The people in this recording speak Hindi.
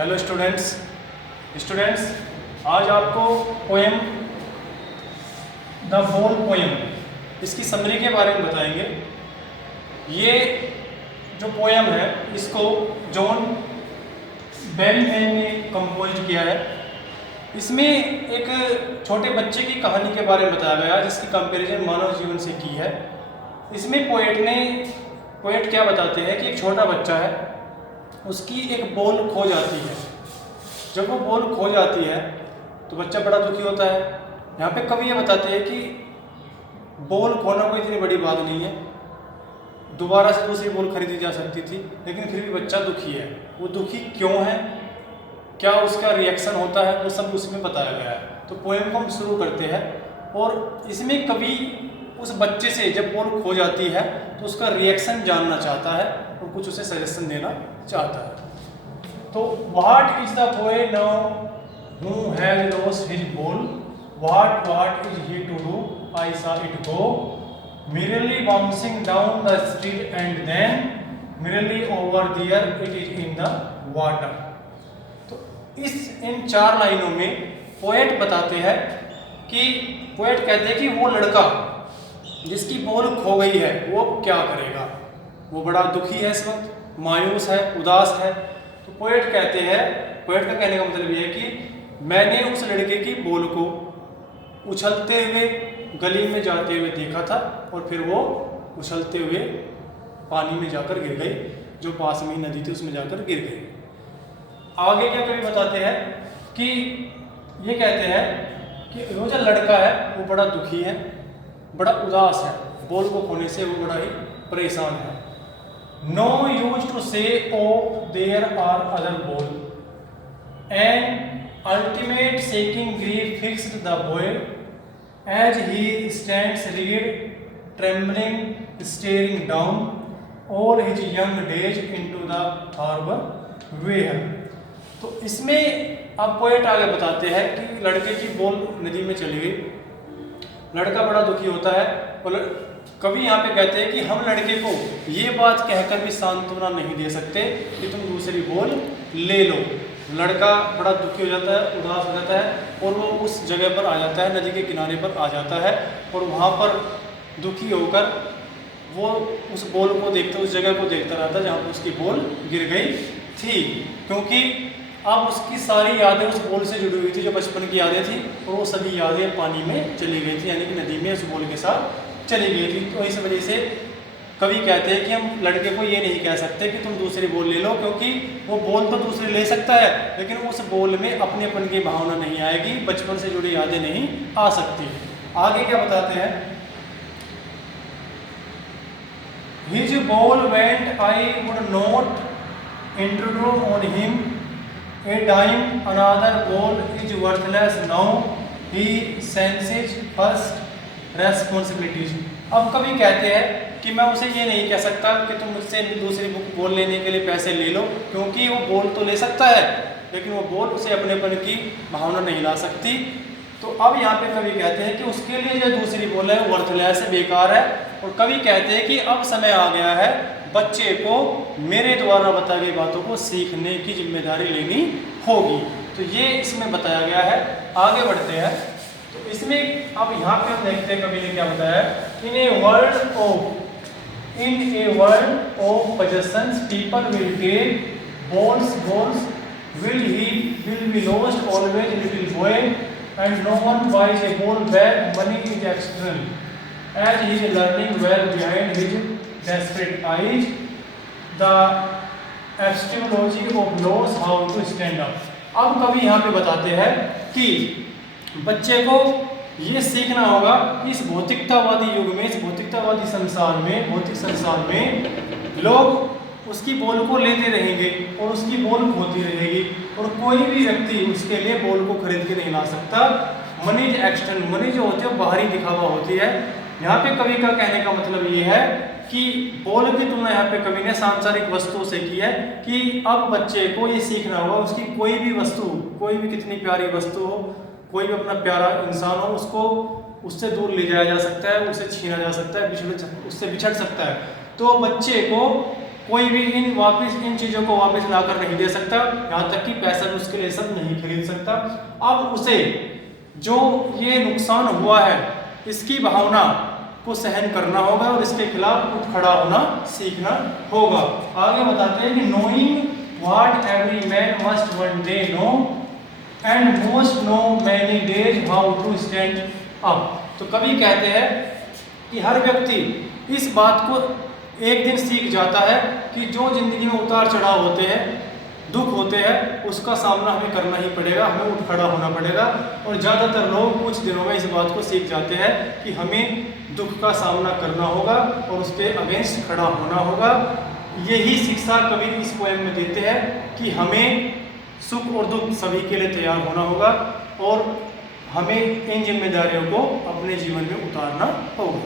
हेलो स्टूडेंट्स आज आपको पोएम द होल पोएम इसकी समरी के बारे में बताएंगे। ये जो पोएम है इसको जॉन बेलमैन ने कंपोज किया है। इसमें एक छोटे बच्चे की कहानी के बारे में बताया गया है जिसकी कंपैरिजन मानव जीवन से की है। इसमें पोएट क्या बताते हैं कि एक छोटा बच्चा है, उसकी एक बॉल खो जाती है। जब वो बॉल खो जाती है तो बच्चा बड़ा दुखी होता है। यहाँ पे कवि ये बताते हैं कि बॉल खोना कोई इतनी बड़ी बात नहीं है, दोबारा से दूसरी बॉल खरीदी जा सकती थी, लेकिन फिर भी बच्चा दुखी है। वो दुखी क्यों है, क्या उसका रिएक्शन होता है, वो सब उसमें बताया गया है। तो पोएम को हम शुरू करते हैं और इसमें कवि उस बच्चे से जब बॉल खो जाती है तो उसका रिएक्शन जानना चाहता है और कुछ उसे सजेशन देना चाहता है। तो what is the boy now who has lost his ball, what is he to do, I saw it go merrily bouncing down the street and then merrily over there it is in the water। तो इन 4 लाइनों में पोएट बताते हैं कि पोएट कहते हैं कि वो लड़का जिसकी बॉल खो गई है वो क्या करेगा। वो बड़ा दुखी है, इस वक्त मायूस है, उदास है। तो पोएट कहते हैं, पोएट का कहने का मतलब ये है कि मैंने उस लड़के की बॉल को उछलते हुए गली में जाते हुए देखा था और फिर वो उछलते हुए पानी में जाकर गिर गई, जो पास में ही नदी थी उसमें जाकर गिर गई। आगे क्या कवि बताते हैं कि ये कहते हैं कि वो जो लड़का है वो बड़ा दुखी है, बड़ा उदास है, बॉल को खोने से वो बड़ा ही परेशान है। No use to say O there are other ball and ultimate shaking grief fixed the boy as he stands reared trembling staring down all his young days into the harbor where। तो इसमें अब पोएट आगे बताते हैं कि लड़के की बॉल नदी में चली गई, लड़का बड़ा दुखी होता है और कवि यहाँ पे कहते हैं कि हम लड़के को ये बात कहकर भी सांत्वना नहीं दे सकते कि तुम दूसरी बॉल ले लो। लड़का बड़ा दुखी हो जाता है, उदास हो जाता है और वो उस जगह पर आ जाता है, नदी के किनारे पर आ जाता है और वहाँ पर दुखी होकर वो उस बॉल को देखता, उस जगह को देखता रहता है जहाँ पर उसकी बॉल गिर गई थी, क्योंकि अब उसकी सारी यादें उस बॉल से जुड़ी हुई थी, जो बचपन की यादें थी, और वो सभी यादें पानी में चली गई थी, यानी कि नदी में उस बॉल के साथ चली गई थी। तो इस वजह से कवि कहते हैं कि हम लड़के को ये नहीं कह सकते कि तुम दूसरी बॉल ले लो, क्योंकि वो बॉल तो दूसरी ले सकता है लेकिन उस बॉल में अपनेपन की भावना नहीं आएगी, बचपन से जुड़ी यादें नहीं आ सकती। आगे क्या बताते हैं, His ball went I would not intrude on him a dime, another ball is worthless now he senses first responsibilities। अब कवि कहते हैं कि मैं उसे ये नहीं कह सकता कि तुम मुझसे दूसरी बॉल लेने के लिए पैसे ले लो, क्योंकि वो बॉल तो ले सकता है लेकिन वो बॉल उसे अपनेपन की भावना नहीं ला सकती। तो अब यहाँ पे कवि कहते हैं कि उसके लिए जो दूसरी बॉल है वर्थलेस है, बेकार है। और कवि कहते हैं कि अब समय आ गया है बच्चे को मेरे द्वारा बताई गई बातों को सीखने की जिम्मेदारी लेनी होगी। तो ये इसमें बताया गया है। आगे बढ़ते हैं तो इसमें अब यहाँ पे हम देखते हैं कवि ने क्या बताया, in a world of possessions people will take balls will be lost always little boy and no one buys a ball back, money is external as he is learning well behind his desperate eyes the epistemology of loss how to stand up। अब कवि यहाँ पे बताते हैं कि बच्चे को ये सीखना होगा कि इस भौतिकतावादी युग में, इस भौतिक संसार में लोग उसकी बॉल को लेते रहेंगे और उसकी बॉल खोती रहेगी और कोई भी व्यक्ति उसके लिए बॉल को खरीद के नहीं ला सकता। मनी इज एक्सटर्नल, मनी जो होती है बाहरी दिखावा होती है। यहाँ पे कवि का कहने का मतलब ये है कि बॉल की तुलना यहाँ पे कवि ने सांसारिक वस्तुओं से की है कि अब बच्चे को ये सीखना होगा उसकी कोई भी वस्तु, कोई भी कितनी प्यारी वस्तु हो, कोई भी अपना प्यारा इंसान हो, उसको उससे दूर ले जाया जा सकता है, उसे छीना जा सकता है, उससे बिछड़ सकता है। तो बच्चे को कोई भी इन चीज़ों को वापस लाकर नहीं दे सकता, यहाँ तक कि पैसा भी उसके लिए सब नहीं खरीद सकता। अब उसे जो ये नुकसान हुआ है इसकी भावना को सहन करना होगा और इसके खिलाफ उठ खड़ा होना सीखना होगा। आगे बताते हैं कि knowing what every man must one day know and most know many days how to stand up. तो कवि कहते हैं कि हर व्यक्ति इस बात को एक दिन सीख जाता है कि जो जिंदगी में उतार चढ़ाव होते हैं, दुख होते हैं, उसका सामना हमें करना ही पड़ेगा, हमें उठ खड़ा होना पड़ेगा। और ज़्यादातर लोग कुछ दिनों में इस बात को सीख जाते हैं कि हमें दुख का सामना करना होगा और उसके अगेंस्ट खड़ा होना होगा। यही शिक्षा कवि इस पोएम में देते हैं कि हमें सुख और दुख सभी के लिए तैयार होना होगा और हमें इन जिम्मेदारियों को अपने जीवन में उतारना होगा।